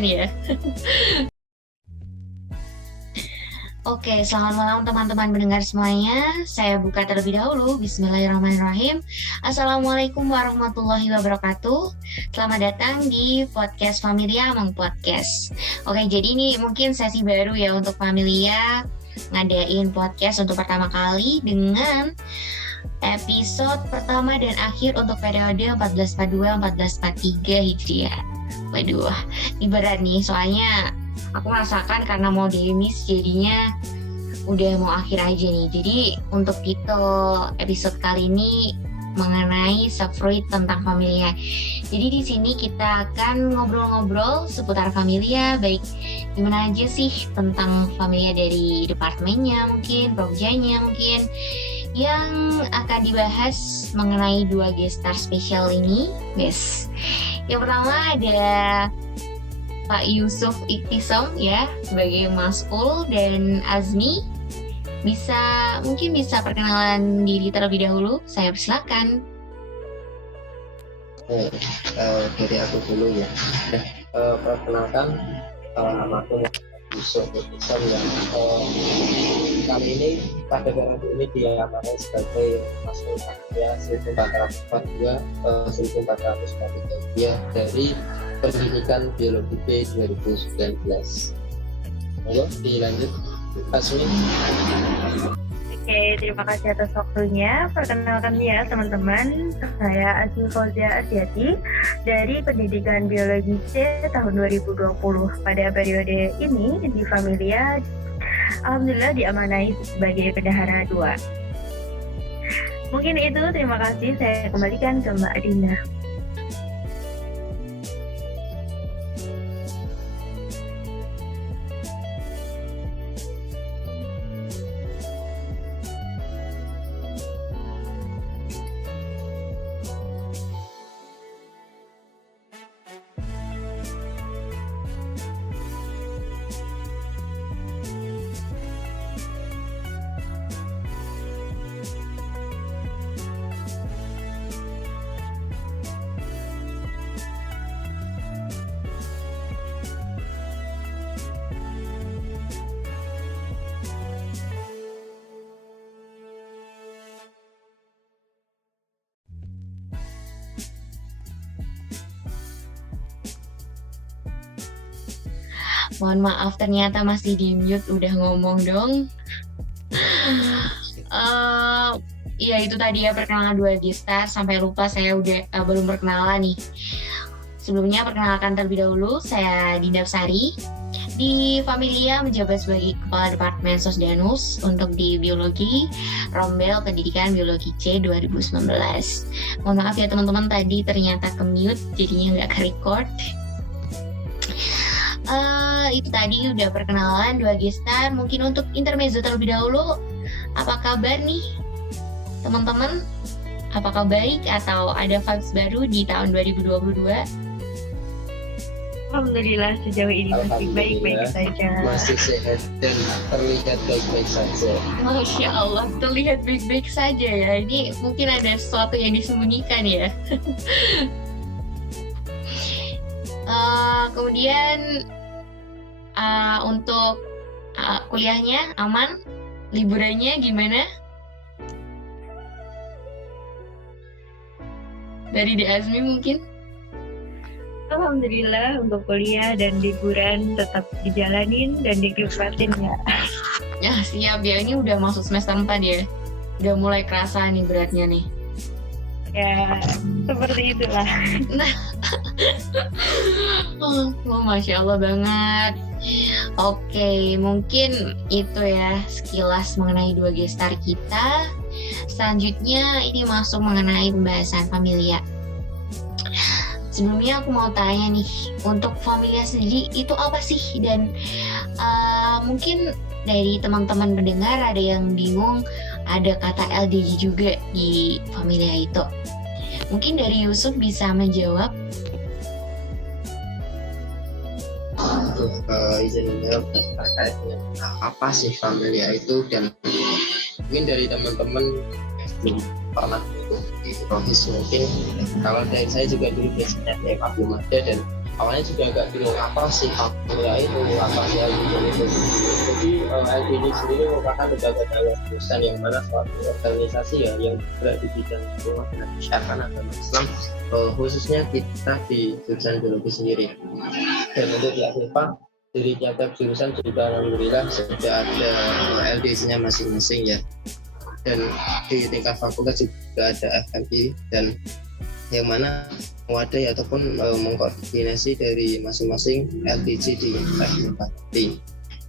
disembunyikan ya. Oke, selamat malam teman-teman mendengar semuanya. Saya buka terlebih dahulu. Bismillahirrahmanirrahim. Assalamualaikum warahmatullahi wabarakatuh. Selamat datang di podcast Familia Among Podcast. Oke, jadi ini mungkin sesi baru ya untuk Familia ngadain podcast untuk pertama kali dengan episode pertama dan akhir untuk periode 1442-1443 Hijriah. Waduh, ini berat nih soalnya aku merasakan karena mau demis jadinya udah mau akhir aja nih. Jadi untuk titel episode kali ini mengenai subfruit tentang familia. Jadi di sini kita akan ngobrol-ngobrol seputar familia, baik gimana aja sih tentang familia dari departemennya mungkin, progenya mungkin, yang akan dibahas mengenai dua guest star spesial ini. Yes. Yang pertama ada Pak Yusuf Iktisam ya sebagai Mas'ul dan Azmi mungkin bisa perkenalan diri terlebih dahulu. Saya persilakan. Dari aku dulu ya. Perkenalkan, nama aku Yusuf Iktisam ya. Kali ini pada periode ini diamanai sebagai Mas'ul ya 1442 1443 ya dari Pendidikan Biologi B 2019. Monggo dilanjut, Asmi. Oke, terima kasih atas waktunya. Perkenalkan ya teman-teman, saya Asmi Fauzia Asyati dari Pendidikan Biologi C tahun 2020. Pada periode ini di Familia, alhamdulillah diamanai sebagai bendahara 2. Mungkin itu, terima kasih. Saya kembalikan ke Mbak Dina. Mohon maaf ternyata masih di mute, udah ngomong dong. Ya itu tadi ya perkenalan dua gestar, sampai lupa saya udah belum perkenalan nih. Sebelumnya perkenalkan terlebih dahulu, saya Dinda Sari. Di Familia menjabat sebagai Kepala Departemen Sosdanus untuk di Biologi, Rombel Pendidikan Biologi C 2019. Mohon maaf ya teman-teman, tadi ternyata ke-mute, jadinya nggak ke-record. Itu tadi udah perkenalan dua gestar. Mungkin untuk intermezzo terlebih dahulu, apa kabar nih teman-teman? Apakah baik atau ada vibes baru di tahun 2022? Alhamdulillah sejauh ini masih baik-baik saja. Masih sehat dan terlihat baik-baik saja. Masya Allah, terlihat baik-baik saja ya. Ini mungkin ada sesuatu yang disembunyikan ya. Kemudian untuk kuliahnya aman? Liburannya gimana? Dari Di Azmi mungkin? Alhamdulillah untuk kuliah dan liburan tetap dijalanin dan dinikmatin ya. Ya siap ya, ini udah masuk semester 4 ya. Udah mulai kerasa nih beratnya nih. Ya, seperti itulah. Masya Allah banget. Oke, mungkin itu ya sekilas mengenai dua gestar kita. Selanjutnya ini masuk mengenai pembahasan familia. Sebelumnya aku mau tanya nih, untuk familia sendiri itu apa sih? Dan mungkin dari teman-teman pendengar ada yang bingung, ada kata LDG juga di familia itu. Mungkin dari Yusuf bisa menjawab. Izin menjawab terkait dengan apa sih familia itu, dan mungkin dari teman-teman belum pernah di proses mungkin. Kalau dari saya juga dulu biasanya TMA belum ada, dan awalnya juga agak bingung apa sih familia itu, apa sih LDC itu. Jadi LDC sendiri merupakan lembaga dakwah jurusan yang mana suatu organisasi ya yang bergerak di bidang rumah dan masyarakat agama Islam, khususnya kita di jurusan biologi sendiri. Dan untuk di AFIPA dari tiap jurusan juga alhamdulillah sudah ada LDC-nya masing-masing ya. Dan di tingkat fakultas juga ada FMI dan yang mana mewadai ataupun mengkoordinasi dari masing-masing LDC di FMI.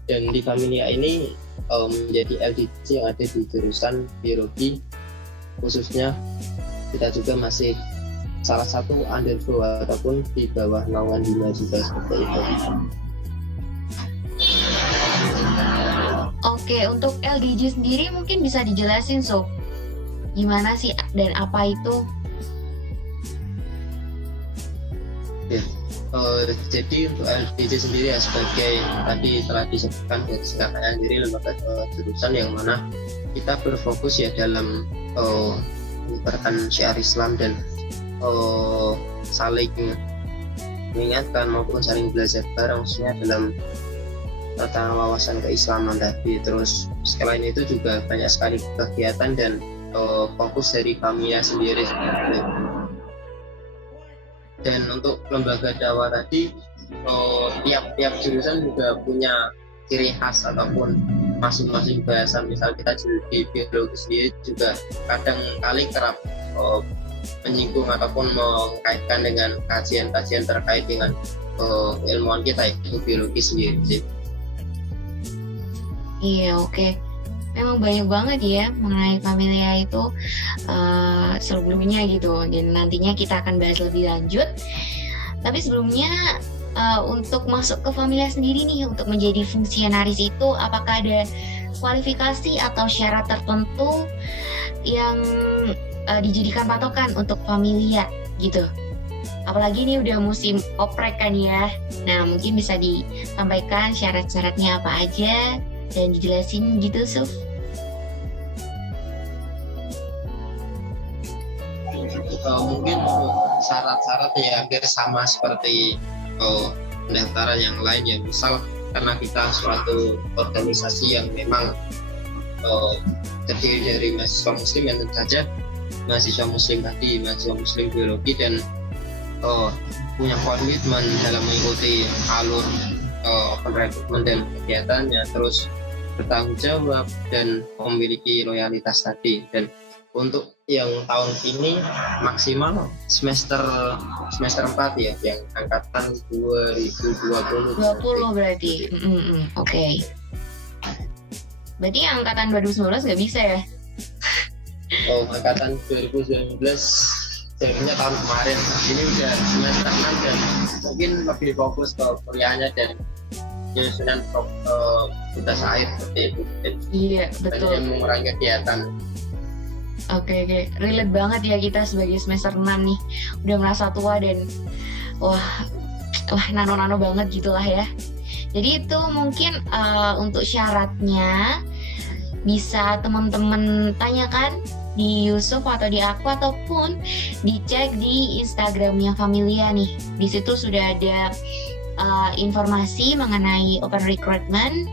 Dan di Familia ini menjadi LDC yang ada di jurusan biologi, khususnya kita juga masih salah satu undergo ataupun di bawah naungan Bima juga seperti itu. Oke, untuk LDG sendiri mungkin bisa dijelasin Sob, gimana sih dan apa itu? Ya, jadi untuk LDC sendiri ya sebagai tadi telah disebutkan dari singkatannya sendiri lembaga jurusan yang mana kita berfokus ya dalam menyebarkan syiar Islam dan saling mengingatkan maupun saling belajar bareng khususnya dalam tentang wawasan keislaman tadi. Terus selain itu juga banyak sekali kegiatan dan fokus dari Familia sendiri. Dan untuk lembaga dakwah tadi tiap jurusan juga punya ciri khas ataupun masing-masing bahasa. Misal kita di biologi sendiri juga kadang kali kerap menyinggung ataupun mengkaitkan dengan kajian-kajian terkait dengan ilmuwan kita itu biologi sendiri sih. Iya, oke. Memang banyak banget ya mengenai Familia itu sebelumnya gitu, dan nantinya kita akan bahas lebih lanjut. Tapi sebelumnya untuk masuk ke Familia sendiri nih, untuk menjadi fungsionaris itu apakah ada kualifikasi atau syarat tertentu yang dijadikan patokan untuk Familia gitu? Apalagi ini udah musim oprek kan ya. Nah, mungkin bisa disampaikan syarat-syaratnya apa aja dan dijelasin gitu, Suf. Mungkin syarat-syarat ya hampir sama seperti pendaftaran yang lain ya. Misal karena kita suatu organisasi yang memang terdiri dari mahasiswa muslim, yang tentu saja mahasiswa muslim tadi, mahasiswa muslim biologi, dan punya komitmen dalam mengikuti alur perekrutmen dan kegiatannya, terus bertanggung jawab dan memiliki loyalitas tadi. Dan untuk yang tahun ini maksimal semester 4 ya, yang angkatan 2020 berarti. Oke. Berarti angkatan 2019 nggak bisa ya? Angkatan 2019 jadinya tahun kemarin, ini udah semester 6 dan mungkin lebih fokus ke kuliahnya dan penyusunan tugas akhir seperti itu. Iya, betul. Yang mengurangi kegiatan. Oke. Relate banget ya kita sebagai semester 6 nih. Udah merasa tua dan wah nano-nano banget gitulah ya. Jadi itu mungkin untuk syaratnya bisa teman-teman tanyakan di Yusuf atau di aku, ataupun dicek di Instagramnya Familia nih. Di situ sudah ada informasi mengenai open recruitment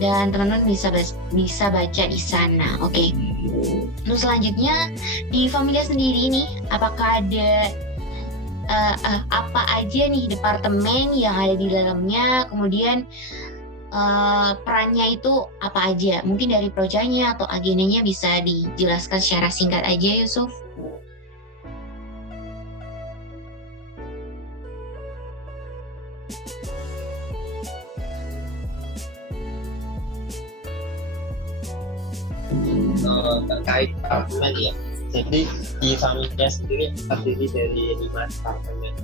dan teman-teman bisa baca di sana. Oke. Terus selanjutnya di Familia sendiri nih, apakah ada apa aja nih departemen yang ada di dalamnya, kemudian perannya itu apa aja? Mungkin dari projanya atau agendanya bisa dijelaskan secara singkat aja, Yusuf. Terkait departemen ya. Jadi di Familia sendiri terdiri dari 5 departemen.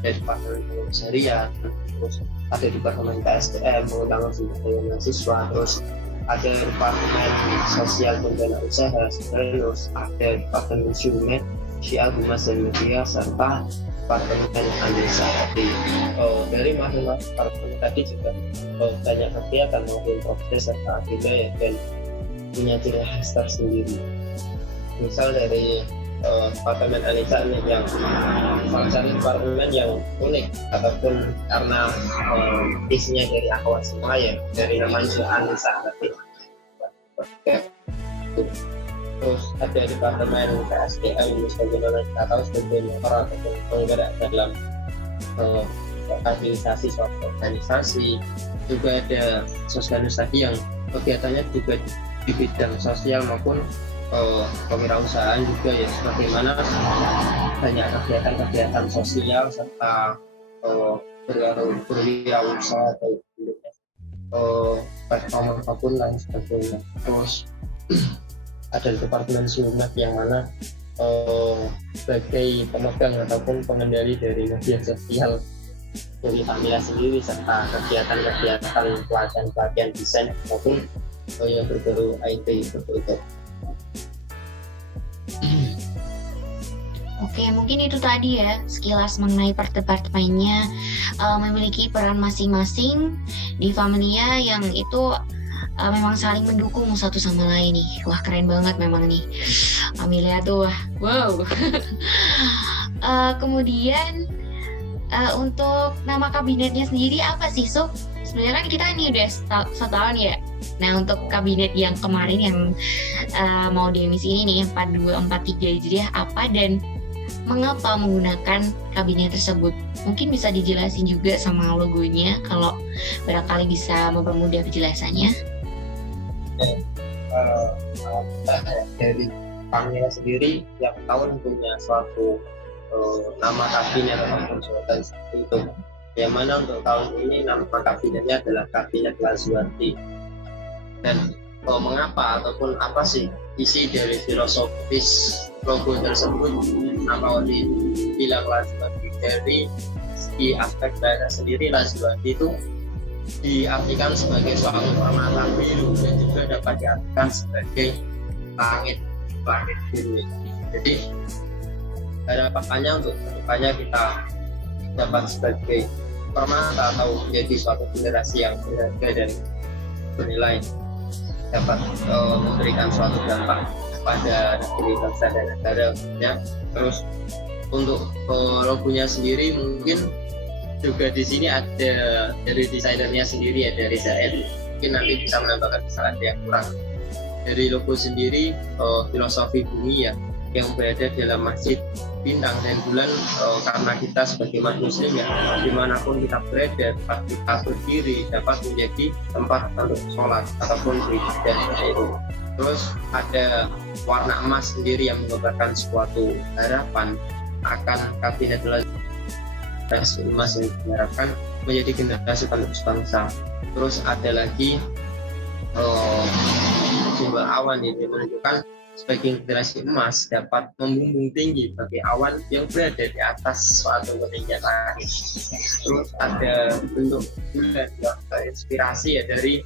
Ada departemen pengurus harian, terus ada departemen PSDM, pengembangan sumber daya mahasiswa, terus ada departemen sosial pembinaan usaha, terus ada departemen Syumet, Syiar Humas dan Media, serta departemen Anissa tadi. Dari masing-masing departemen tadi juga banyak kegiatan maupun proses serta agenda ya, dan punya ciri khas tersendiri. Misal dari departemen analisa ini yang salah satu departemen yang unik ataupun karena isinya dari akhwat semua ya, dari namanya analisa berarti. Terus ada departemen PSDM sebagaimana kita tahu sebagai motor ataupun penggerak dalam organisasi suatu organisasi. Juga ada sosialisasi yang kegiatannya juga di bidang sosial maupun kewirausahaan juga ya, sebagaimana banyak kegiatan-kegiatan sosial serta berwirausaha atau platform apapun lain sebagainya. Terus ada departemen Sumet yang mana sebagai pemegang ataupun pengendali dari media sosial dari Famila sendiri serta kegiatan-kegiatan pelatihan desain maupun yang berbau IT seperti itu. Oke, mungkin itu tadi ya sekilas mengenai per departemennya, memiliki peran masing-masing di Familia yang itu memang saling mendukung satu sama lain nih. Wah, keren banget memang nih Familia tuh. Wow. Kemudian untuk nama kabinetnya sendiri apa sih, Sob? Sebenarnya kan kita nih udah setahun ya. Nah, untuk kabinet yang kemarin yang mau demisi ini nih 4243 Hijriah apa dan mengapa menggunakan kabinet tersebut? Mungkin bisa dijelasin juga sama logonya kalau barangkali bisa mempermudah penjelasannya. Dari Famila sendiri tiap tahun punya suatu nama kabinet ataupun sultan seperti itu. Yang mana untuk tahun ini nama kabinetnya adalah Kabinet Lazuardi. Dan mengapa ataupun apa sih isi dari filosofis logo tersebut, kenapa dibilang Lazuardi? Dari segi aspek bahasa sendiri, Lazuardi itu diartikan sebagai suatu permata biru dan juga dapat diartikan sebagai langit biru. Jadi harapannya untuk kedepannya kita dapat sebagai permata atau menjadi suatu generasi yang berharga dan bernilai, dapat memberikan suatu dampak pada negeri bangsa dan negara ya. Terus untuk logonya sendiri mungkin juga di sini ada dari desainernya sendiri ya, dari Zaid. Mungkin nanti bisa menambahkan kesalahan yang kurang. Dari logo sendiri filosofi bumi ya, yang berada dalam masjid bintang dan bulan, karena kita sebagai umat muslim ya, dimanapun kita berada, tempat kita berdiri dapat menjadi tempat untuk sholat ataupun beribadah itu. Terus ada warna emas sendiri yang menggambarkan suatu harapan akan kabinet generasi emas yang diharapkan menjadi generasi penerus bangsa. Terus ada lagi simbol awan yang menunjukkan sebagai generasi emas dapat membumbung tinggi bagi awan yang berada di atas suatu ketinggian langit. Terus ada bentuk bulan yang terinspirasi ya dari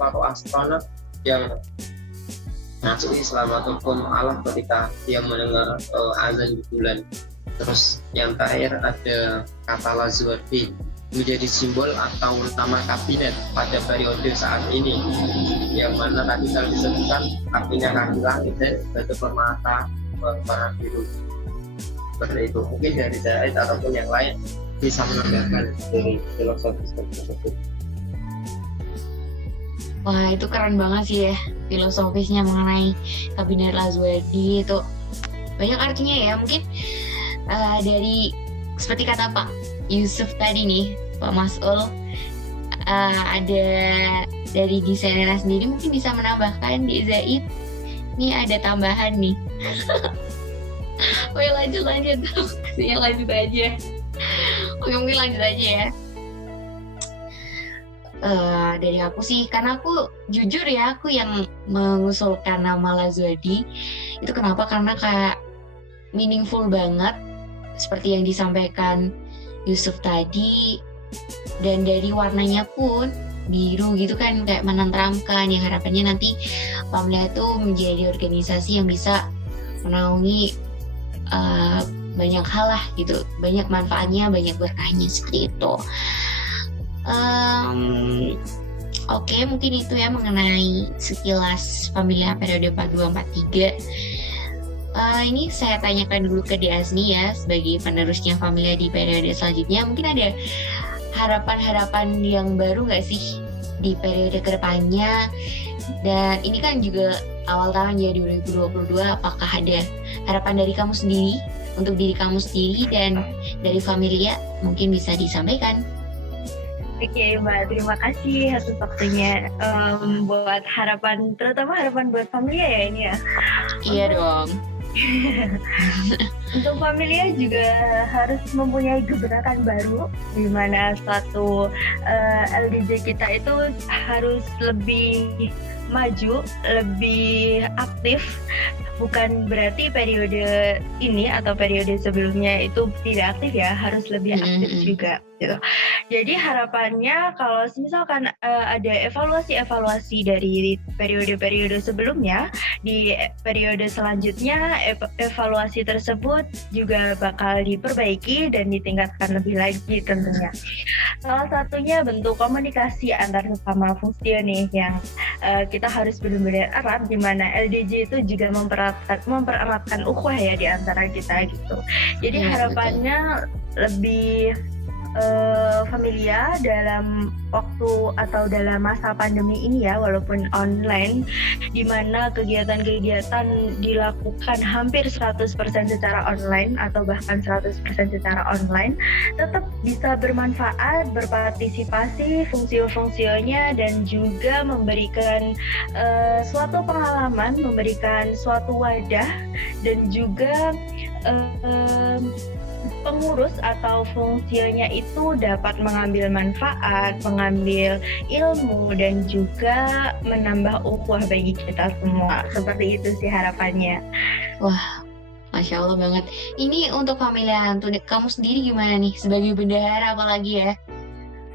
suatu astronot yang masuk Islam ataupun Allah ketika dia mendengar azan di bulan. Terus yang terakhir ada kata Lazuardi menjadi simbol atau nama kabinet pada periode saat ini, yang mana tadi saya disebutkan kabinet kaki langit dan batu permata warna biru. Seperti itu. Mungkin dari Zaid ataupun yang lain bisa menambahkan dari filosofi tersebut. Wah, itu keren banget sih ya filosofisnya mengenai kabinet Lazuardi itu. Banyak artinya ya, mungkin dari seperti kata Pak Yusuf tadi nih, Pak Mas'ul, ada dari desainernya sendiri mungkin bisa menambahkan di Zaid. Ini ada tambahan nih. Oke, lanjut. Yang lanjut aja. Oke, mungkin lanjut aja ya. Dari aku sih, karena aku jujur ya, aku yang mengusulkan nama Lazuardi itu kenapa? Karena kayak meaningful banget seperti yang disampaikan Yusuf tadi, dan dari warnanya pun biru gitu kan, kayak menenteramkan, yang harapannya nanti Famila itu menjadi organisasi yang bisa menaungi banyak hal lah gitu, banyak manfaatnya, banyak berkahnya seperti itu. Oke, mungkin itu ya mengenai sekilas Familia periode 4243. Ini saya tanyakan dulu ke Diasni ya, sebagai penerusnya Familia di periode selanjutnya. Mungkin ada harapan-harapan yang baru nggak sih di periode kedepannya? Dan ini kan juga awal tahun ya 2022, apakah ada harapan dari kamu sendiri, untuk diri kamu sendiri dan dari Familia? Mungkin bisa disampaikan. Oke, Mbak, terima kasih atas waktunya buat harapan, terutama harapan buat Familia ya ini ya. Iya dong. Untuk Familia juga harus mempunyai gebrakan baru, di mana suatu LDJ kita itu harus lebih maju, lebih aktif. Bukan berarti periode ini atau periode sebelumnya itu tidak aktif ya, harus lebih aktif juga gitu. Jadi harapannya kalau misalkan ada evaluasi dari periode-periode sebelumnya, di periode selanjutnya evaluasi tersebut juga bakal diperbaiki dan ditingkatkan lebih lagi tentunya. Salah satunya bentuk komunikasi antar sesama fungsi nih yang kita harus benar-benar erat, di mana LDJ itu juga mempereratkan ukhuwah ya di antara kita gitu. Jadi harapannya lebih Familia dalam waktu atau dalam masa pandemi ini ya, walaupun online, di mana kegiatan-kegiatan dilakukan hampir 100% secara online atau bahkan 100% secara online, tetap bisa bermanfaat, berpartisipasi fungsi-fungsinya, dan juga memberikan suatu pengalaman, memberikan suatu wadah, dan juga pengurus atau fungsinya itu dapat mengambil manfaat, mengambil ilmu, dan juga menambah ukhuwah bagi kita semua. Seperti itu sih harapannya. Wah, Masya Allah banget. Ini untuk Familia, untuk kamu sendiri gimana nih sebagai bendahara apalagi ya?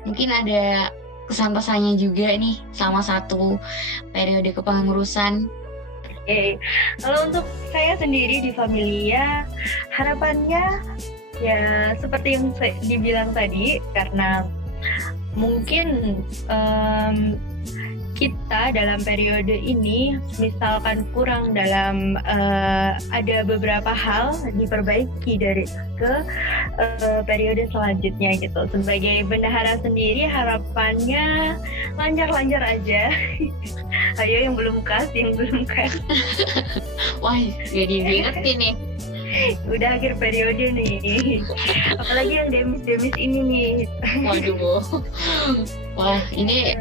Mungkin ada kesan-pesannya juga nih sama satu periode kepengurusan. Oke, kalau untuk saya sendiri di Familia, harapannya ya seperti yang dibilang tadi, karena mungkin kita dalam periode ini misalkan kurang dalam ada beberapa hal diperbaiki dari ke periode selanjutnya gitu. Sebagai bendahara sendiri harapannya lancar-lancar aja. Ayo yang belum kas. Wah, jadi diingetin nih. Udah akhir periode nih, apalagi yang demis ini nih. Waduh, wah ini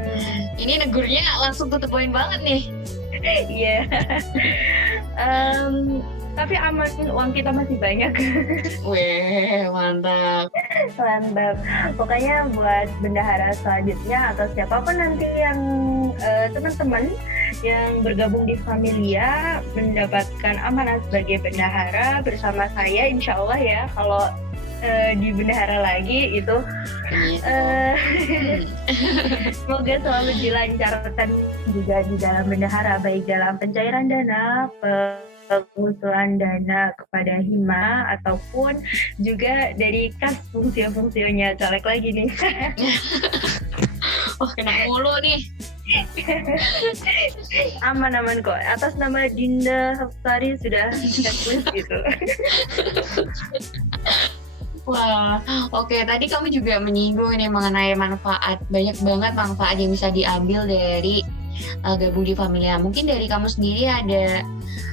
negurnya langsung to the point banget nih. Iya. Tapi aman, uang kita masih banyak. Weh, mantap. Pokoknya buat bendahara selanjutnya atau siapapun nanti yang teman-teman yang bergabung di Familia mendapatkan amanah sebagai bendahara bersama saya, insya Allah ya. Kalau di bendahara lagi itu semoga selalu dilancarkan juga di dalam bendahara, baik dalam pencairan dana, pengusulan dana kepada hima, ataupun juga dari kas fungsi-fungsinya. Caleg lagi nih. Wah, kena mulu nih. Aman kok, atas nama Dinda Hafsari sudah checklist gitu. Wah, oke. Tadi kamu juga menyinggung nih mengenai manfaat. Banyak banget manfaat yang bisa diambil dari gabung di Familia. Mungkin dari kamu sendiri ada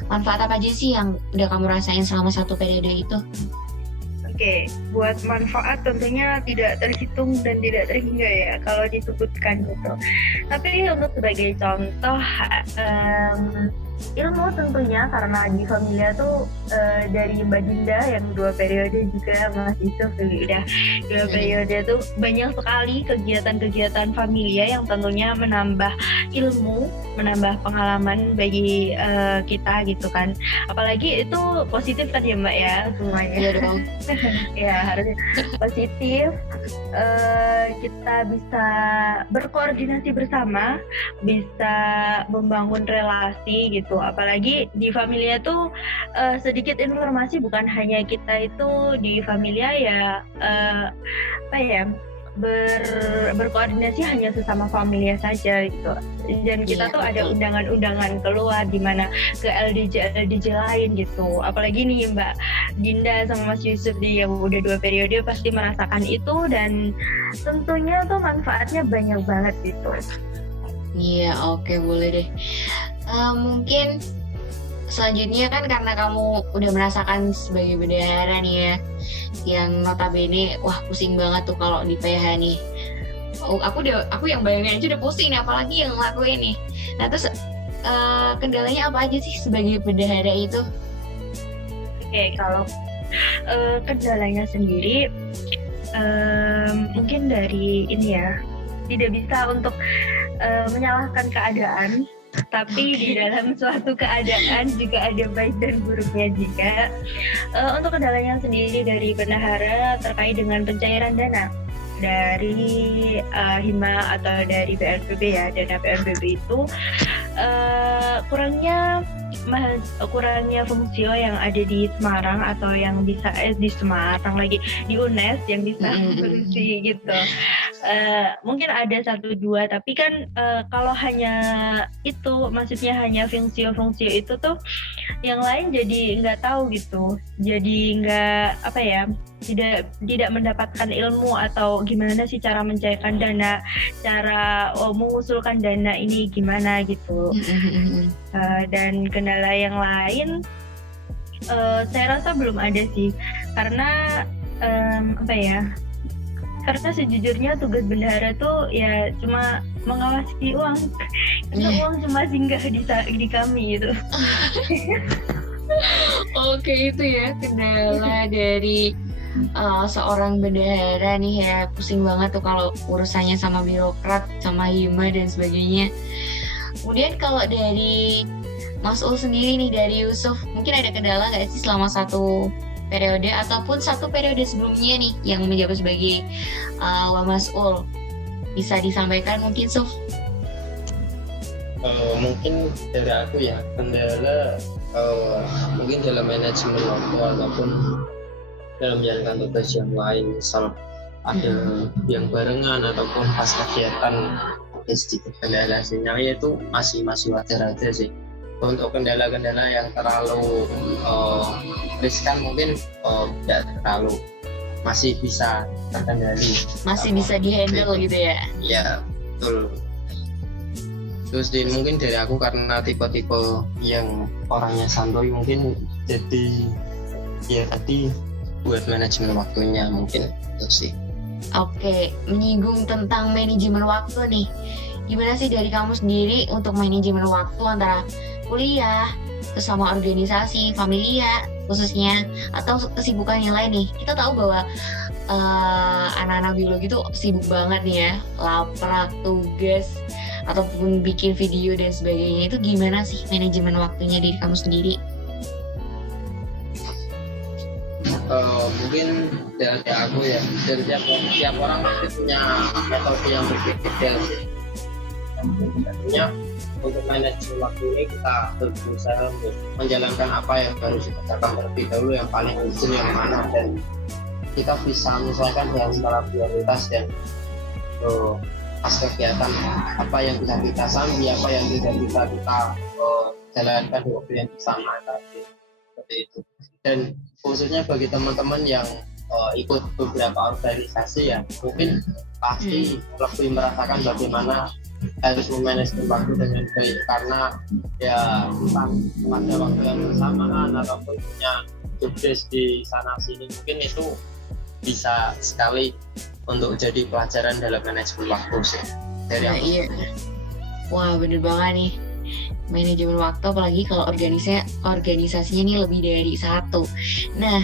manfaat apa aja sih yang udah kamu rasain selama satu periode itu? Oke, buat manfaat tentunya tidak terhitung dan tidak terhingga ya kalau disebutkan gitu. Tapi untuk sebagai contoh, ilmu tentunya, karena di Familia tuh dari Mbak Dinda yang 2 periode juga Mas Yusuf udah 2 periode tuh banyak sekali kegiatan-kegiatan Familia yang tentunya menambah ilmu, menambah pengalaman bagi kita gitu kan. Apalagi itu positif kan ya Mbak ya semuanya. Iya dong. Ya harus positif. Kita bisa berkoordinasi bersama, bisa membangun relasi gitu. Apalagi di Familia tuh sedikit informasi, bukan hanya kita itu di Familia ya apa ya, berkoordinasi hanya sesama familia saja gitu. Dan kita Iya, tuh ada betul. undangan-undangan keluar di mana ke LDJ lain gitu. Apalagi nih Mbak Dinda sama Mas Yusuf yang udah 2 periode pasti merasakan itu, dan tentunya tuh manfaatnya banyak banget gitu. Iya, oke, boleh deh. Mungkin selanjutnya kan karena kamu udah merasakan sebagai bendahara nih ya, yang notabene wah pusing banget tuh kalau di PH nih. Aku yang bayangin aja udah pusing nih, apalagi yang ngelakuin nih. Nah terus kendalanya apa aja sih sebagai bendahara itu? Oke, kalau kendalanya sendiri mungkin dari ini ya, tidak bisa untuk menyalahkan keadaan, tapi di dalam suatu keadaan juga ada baik dan buruknya juga. Untuk kendalanya sendiri dari bendahara terkait dengan pencairan dana dari Hima atau dari PNBB ya, dana PNBB itu kurangnya fungsio yang ada di Semarang atau yang bisa di Semarang lagi di UNES yang bisa berfungsi gitu. Mungkin ada 1-2, tapi kan kalau hanya itu, maksudnya hanya fungsio itu tuh yang lain jadi nggak tahu gitu, jadi nggak apa ya, tidak mendapatkan ilmu atau gimana sih cara mencairkan dana, cara mengusulkan dana ini gimana gitu. Dan kendala yang lain saya rasa belum ada sih, karena apa ya, karena sejujurnya tugas bendahara tuh ya cuma mengawasi uang. Itu uang cuma singgah di kami gitu. Oke, itu ya kendala dari seorang bendahara nih ya, pusing banget tuh kalau urusannya sama birokrat, sama hima dan sebagainya. Kemudian kalau dari Mas Ul sendiri nih, dari Yusuf, mungkin ada kendala nggak sih selama 1 periode ataupun 1 periode sebelumnya nih yang menjabat sebagai Mas Ul? Bisa disampaikan mungkin, Suf? Mungkin dari aku ya, kendala mungkin dalam manajemen waktu ataupun dalam menjalankan tugas yang lain, misal ada yang barengan ataupun pas kegiatan sedikit kendala sinyalnya itu masih wajar aja sih. Untuk kendala-kendala yang terlalu riskan mungkin tidak terlalu, masih bisa terkendali, masih bisa dihandle gitu ya? Ya betul. Terus mungkin dari aku karena tipe-tipe yang orangnya santuy, mungkin jadi ya tadi buat manajemen waktunya mungkin itu sih. Oke, menyinggung tentang manajemen waktu nih, gimana sih dari kamu sendiri untuk manajemen waktu antara kuliah, terus sama organisasi, familia khususnya, atau kesibukan yang lain nih? Kita tahu bahwa anak-anak biologi itu sibuk banget nih ya, laprak, tugas, ataupun bikin video dan sebagainya. Itu gimana sih manajemen waktunya dari kamu sendiri? Mungkin dari aku ya, dari tiap orang pasti punya metode yang berbeda sih. Tentunya untuk manajemen waktu ini kita berusaha untuk menjalankan apa yang harus dikerjakan terlebih dahulu, yang paling urgent yang mana, dan kita bisa menyesuaikan dengan skala prioritas dan pas kegiatan apa yang bisa kita sambil, apa yang tidak bisa kita jalankan di waktu yang bersamaan tadi, seperti itu. Dan khususnya bagi teman-teman yang ikut beberapa organisasi ya, mungkin pasti lebih merasakan bagaimana harus memanage waktu dengan baik, karena ya pada waktu yang bersamaan ataupun punya tugas di sana sini, mungkin itu bisa sekali untuk jadi pelajaran dalam manajemen waktu sih dari aku. Iya. Wah, bener banget nih, manajemen waktu, apalagi kalau organisasinya nih lebih dari 1. Nah,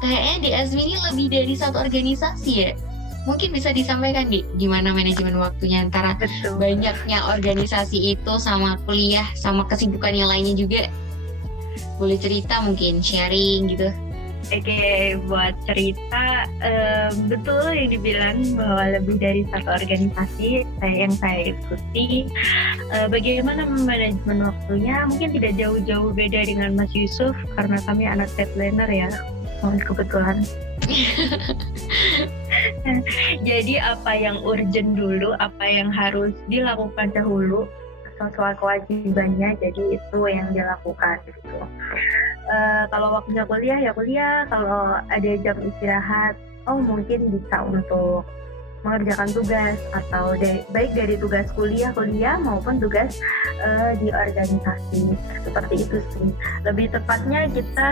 kayaknya di ASMI ini lebih dari 1 organisasi ya. Mungkin bisa disampaikan di gimana manajemen waktunya antara banyaknya organisasi itu sama kuliah sama kesibukan yang lainnya juga. Boleh cerita mungkin, sharing gitu. Oke, buat cerita, betul yang dibilang bahwa lebih dari 1 organisasi yang saya ikuti. Bagaimana manajemen waktunya mungkin tidak jauh-jauh beda dengan Mas Yusuf, karena kami anak deadlineer ya, kebetulan. Jadi apa yang urgent dulu, apa yang harus dilakukan dahulu sesuai kewajibannya, jadi itu yang dilakukan gitu. Kalau waktunya kuliah ya kuliah, kalau ada jam istirahat, mungkin bisa untuk mengerjakan tugas atau baik dari tugas kuliah maupun tugas di organisasi, seperti itu sih. Lebih tepatnya kita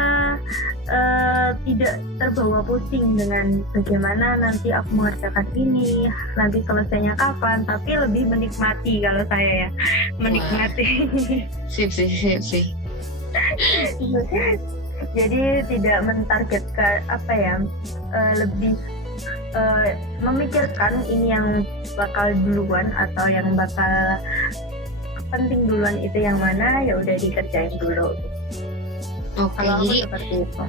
tidak terbawa pusing dengan bagaimana nanti aku mengerjakan ini, nanti selesainya kapan, tapi lebih menikmati kalau saya ya, menikmati. Sip. Jadi tidak mentargetkan lebih memikirkan ini yang bakal duluan atau yang bakal penting duluan itu yang mana, ya udah dikerjain dulu. Oke, jadi seperti itu.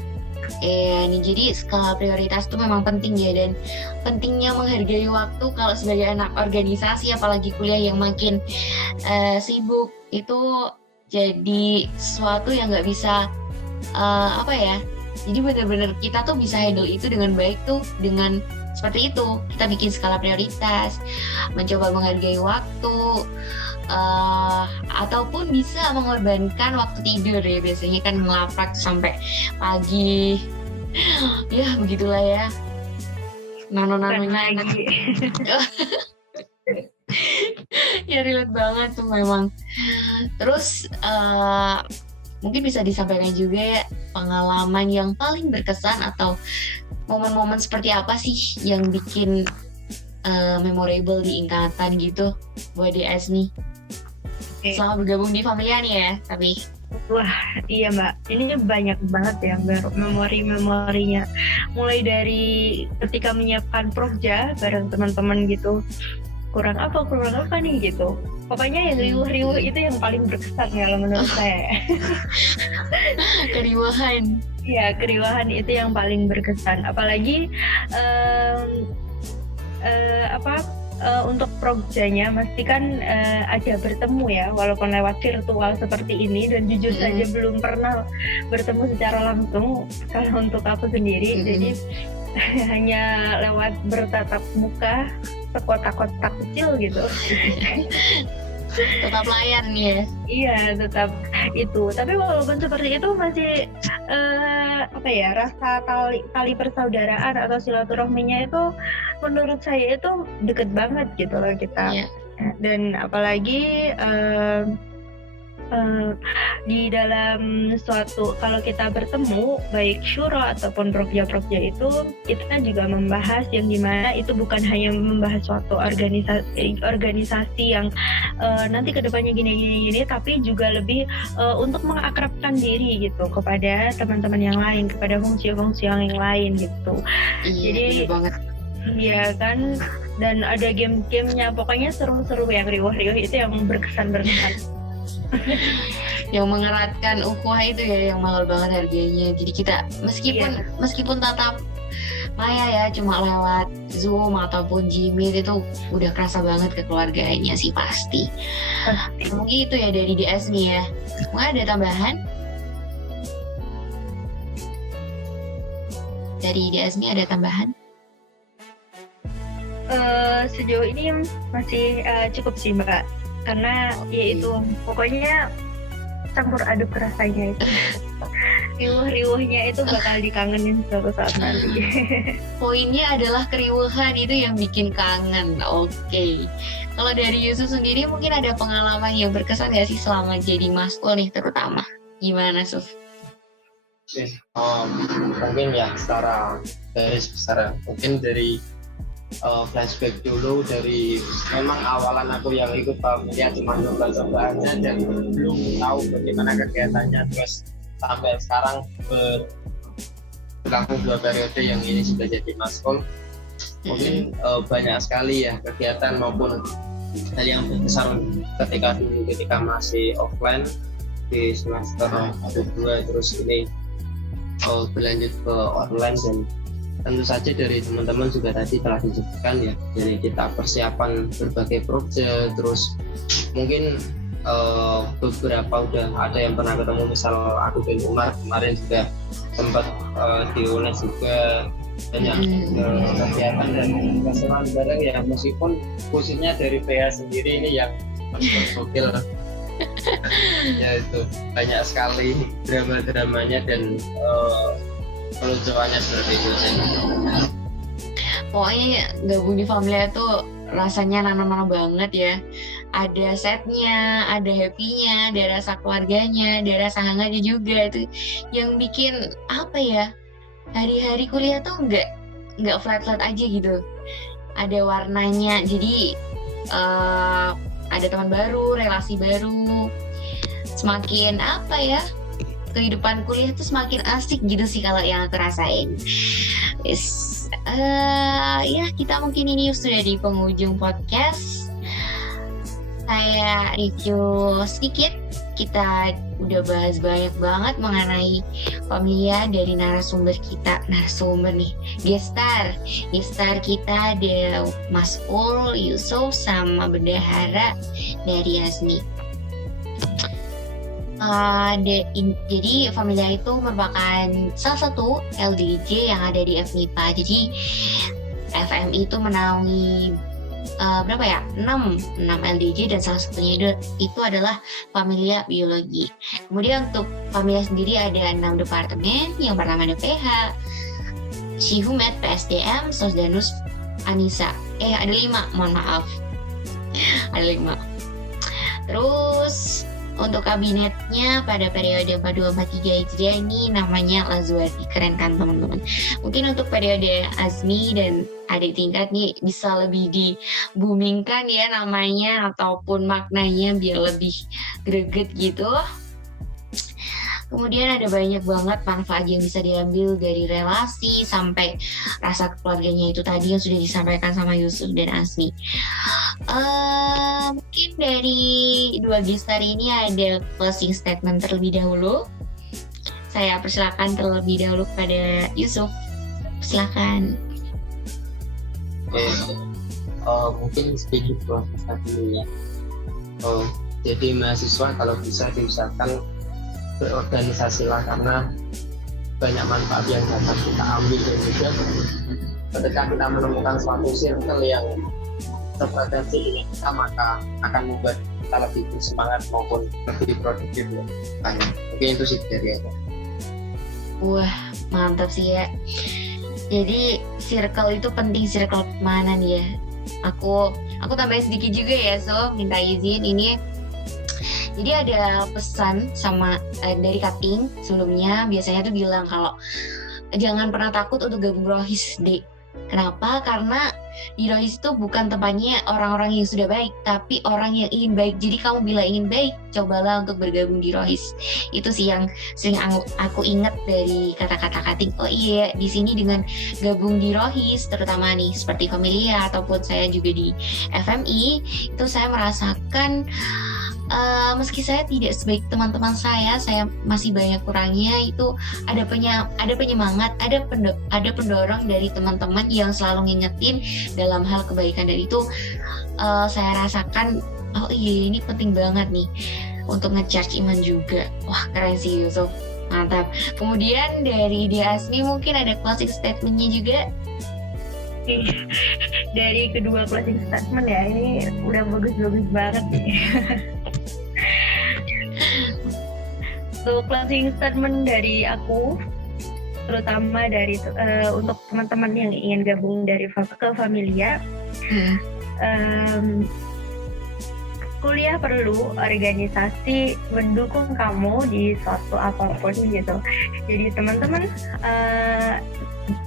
nih jadi skala prioritas itu memang penting ya, dan pentingnya menghargai waktu kalau sebagai anak organisasi apalagi kuliah yang makin sibuk itu jadi sesuatu yang nggak bisa jadi benar-benar kita tuh bisa handle itu dengan baik tuh dengan seperti itu. Kita bikin skala prioritas, mencoba menghargai waktu, ataupun bisa mengorbankan waktu tidur ya, biasanya kan ngelaprak sampai pagi. Ya begitulah ya, nano-nanonya ya relate banget tuh memang. Terus mungkin bisa disampaikan juga ya pengalaman yang paling berkesan atau momen-momen seperti apa sih yang bikin memorable di ingkatan gitu buat DS nih. Selamat bergabung di Familia nih ya, tapi wah iya Mbak, ini banyak banget ya memori-memorinya, mulai dari ketika menyiapkan prokja bareng teman-teman gitu, kurang apa nih gitu. Pokoknya yang riuh-riuh itu yang paling berkesan kalau menurut saya. keriuhan. Ya, keriuhan itu yang paling berkesan. Apalagi untuk progjanya mesti kan ada bertemu ya, walaupun lewat virtual seperti ini, dan jujur saja belum pernah bertemu secara langsung kalau untuk aku sendiri. Jadi hanya lewat bertatap muka sekotak-kotak kecil gitu. Tetap layar nih ya. Iya, tetap itu. Tapi walaupun seperti itu masih rasa tali persaudaraan atau silaturahminya itu menurut saya itu deket banget gitu loh kita. Yeah. Dan apalagi di dalam suatu, kalau kita bertemu baik syura ataupun prokja-prokja itu, kita juga membahas yang dimana itu bukan hanya membahas suatu organisasi yang nanti kedepannya gini, tapi juga lebih untuk mengakrabkan diri gitu kepada teman-teman yang lain, kepada fungsi-fungsi yang lain gitu. Jadi banget. Iya kan, dan ada game-gamenya, pokoknya seru-seru yang riuh-riuh itu yang berkesan. Yang mengeratkan ukhuwah itu ya, yang mahal banget harganya. Jadi kita meskipun tatap maya ya, cuma lewat Zoom ataupun Gmeet, itu udah kerasa banget kekeluargaannya sih pasti. Mungkin itu ya dari DS nih ya. Mungkin ada tambahan? Dari DS nih ada tambahan? Sejauh ini masih cukup sih Mbak. Karena yaitu pokoknya campur aduk rasanya itu. Riuh-riuhnya itu bakal dikangenin suatu saat nanti. Poinnya adalah keriuhan itu yang bikin kangen. Oke. Kalau dari Yusuf sendiri mungkin ada pengalaman yang berkesan gak sih selama jadi maskul nih terutama? Gimana Suf? Mungkin ya secara garis besar, mungkin dari flashback dulu. Dari memang awalan aku yang ikut Familia cuma coba-cobaannya dan belum tahu bagaimana kegiatannya, terus sampai sekarang berlangsung 2 periode yang ini sudah jadi maskul. Mungkin banyak sekali ya kegiatan maupun hal yang berkesan ketika masih offline di semester 2, terus ini berlanjut ke online. Dan tentu saja dari teman-teman juga tadi telah disebutkan ya, dari kita persiapan berbagai proyek, terus mungkin beberapa udah ada yang pernah ketemu, misal aku dan Umar kemarin juga sempat di UNES juga, banyak kegiatan dan keseruan bareng ya, meskipun khususnya dari PH sendiri ini yang gokil ya, itu banyak sekali drama-dramanya dan peluncurannya seperti itu sih. Pokoknya gabung di Familia tuh rasanya nano-nano banget ya. Ada setnya, ada happy-nya, ada rasa keluarganya, ada rasa hangatnya juga. Itu yang bikin apa ya, hari-hari kuliah tuh nggak flat-flat aja gitu. Ada warnanya, jadi ada teman baru, relasi baru. Semakin apa ya, kehidupan kuliah tuh semakin asik gitu sih kalau yang aku rasain. Ya kita mungkin ini sudah di penghujung podcast. Saya review sedikit. Kita udah bahas banyak banget mengenai Familia dari narasumber nih, gestar kita ada Mas Ul, Yusuf, sama bendahara dari Hasmi. Jadi Familia itu merupakan salah satu LDJ yang ada di FMIPA. Jadi FMI itu menaungi 6 LDJ dan salah satunya itu adalah Familia Biologi. Kemudian untuk Familia sendiri ada 6 departemen. Yang pertama ada PH, Shihumet, PSDM, Sosdanus, Anissa. Ada 5, mohon maaf. Ada 5. Terus untuk kabinetnya pada periode 4243 Hijriah ini namanya Lazwati. Keren kan teman-teman? Mungkin untuk periode Azmi dan adik tingkat nih bisa lebih di-boomingkan ya namanya ataupun maknanya biar lebih greget gitu. Kemudian ada banyak banget manfaat yang bisa diambil dari relasi sampai rasa keluarganya itu tadi yang sudah disampaikan sama Yusuf dan Asmi. Mungkin dari dua gestar ini ada closing statement terlebih dahulu. Saya persilakan terlebih dahulu kepada Yusuf. Silakan. Mungkin sedikit proses dulu ya. Jadi mahasiswa kalau bisa diusahakan berorganisasi lah, karena banyak manfaat yang dapat kita ambil, dan juga ketika kita menemukan suatu circle yang sefrekuensi dengan kita, maka akan membuat kita lebih bersemangat maupun lebih produktif ya. Mungkin itu sih dari aku. Wah, mantap sih ya. Jadi circle itu penting, circle mana nih ya? Aku tambahin sedikit juga ya, so minta izin ini. Jadi ada pesan sama dari Kating sebelumnya, biasanya tuh bilang kalau jangan pernah takut untuk gabung Rohis deh. Kenapa? Karena di Rohis itu bukan tempatnya orang-orang yang sudah baik, tapi orang yang ingin baik. Jadi kamu bila ingin baik, cobalah untuk bergabung di Rohis. Itu sih yang sering aku ingat dari kata-kata Kating. Oh iya, di sini dengan gabung di Rohis, terutama nih seperti Familia ataupun saya juga di FMI, itu saya merasakan meski saya tidak sebaik teman-teman saya masih banyak kurangnya. Itu ada penyemangat, ada pendorong dari teman-teman yang selalu ngingetin dalam hal kebaikan, dan itu saya rasakan, oh iya ini penting banget nih untuk nge-charge iman juga. Wah keren sih Yusuf, mantap. Kemudian dari Dia Asmi mungkin ada closing statementnya juga. Dari kedua closing statement ya, ini udah bagus-bagus banget nih. So, closing statement dari aku, terutama dari untuk teman-teman yang ingin gabung dari ke Familia, kuliah perlu organisasi mendukung kamu di suatu apapun gitu. Jadi teman-teman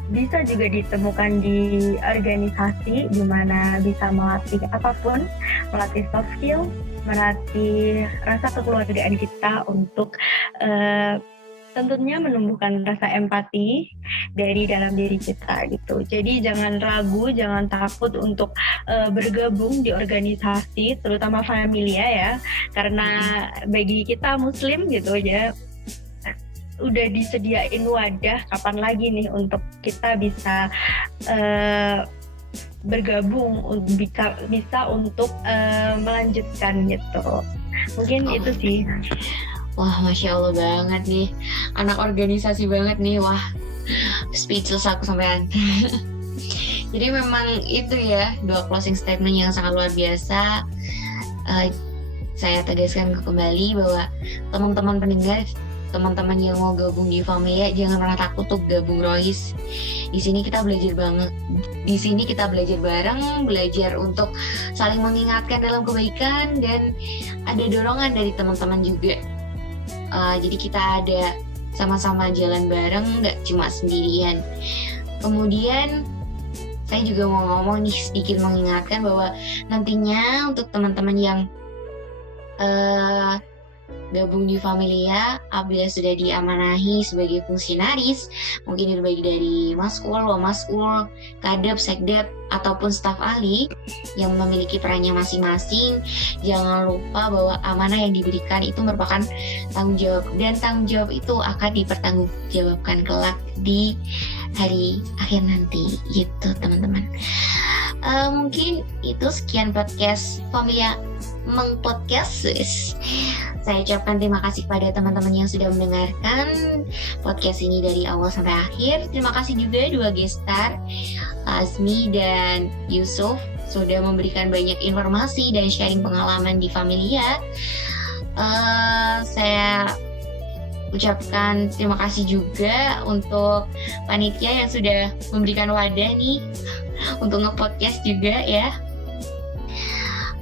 bisa juga ditemukan di organisasi di mana bisa melatih apapun, melatih soft skill, melatih rasa kekeluargaan kita untuk tentunya menumbuhkan rasa empati dari dalam diri kita gitu. Jadi jangan ragu, jangan takut untuk bergabung di organisasi, terutama Familia ya, karena bagi kita Muslim gitu ya, udah disediain wadah, kapan lagi nih untuk kita bisa bergabung, bisa untuk melanjutkan gitu. Mungkin itu sih. Wah, Masya Allah banget nih, anak organisasi banget nih. Wah, speechless aku sampean. Jadi memang itu ya, 2 closing statement yang sangat luar biasa. Saya tegaskan kembali bahwa teman-teman pendengar, teman-teman yang mau gabung di Familia, jangan pernah takut untuk gabung Rohis. Di sini kita belajar banget. Di sini kita belajar bareng, belajar untuk saling mengingatkan dalam kebaikan, dan ada dorongan dari teman-teman juga. Jadi kita ada sama-sama jalan bareng, nggak cuma sendirian. Kemudian saya juga mau ngomong nih, sedikit mengingatkan bahwa nantinya untuk teman-teman yang gabung di Familia, apabila sudah diamanahi sebagai fungsionaris, mungkin baik dari Maskul, Wamaskul, Kadep, Sekdep, ataupun staf ahli yang memiliki perannya masing-masing, jangan lupa bahwa amanah yang diberikan itu merupakan tanggung jawab, dan tanggung jawab itu akan dipertanggungjawabkan kelak di hari akhir nanti, gitu teman-teman. Mungkin itu sekian podcast Familia Mengpodcast. Saya ucapkan terima kasih kepada teman-teman yang sudah mendengarkan podcast ini dari awal sampai akhir. Terima kasih juga 2 guest star, Azmi dan Yusuf, sudah memberikan banyak informasi dan sharing pengalaman di Familia. Saya ucapkan terima kasih juga untuk panitia yang sudah memberikan wadah nih untuk nge-podcast juga ya.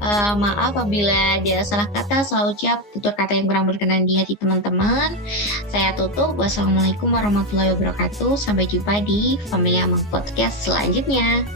Maaf apabila ada salah kata, salah ucap, tutur kata yang kurang berkenan di hati teman-teman. Saya tutup. Wassalamualaikum warahmatullahi wabarakatuh. Sampai jumpa di Familia Podcast selanjutnya.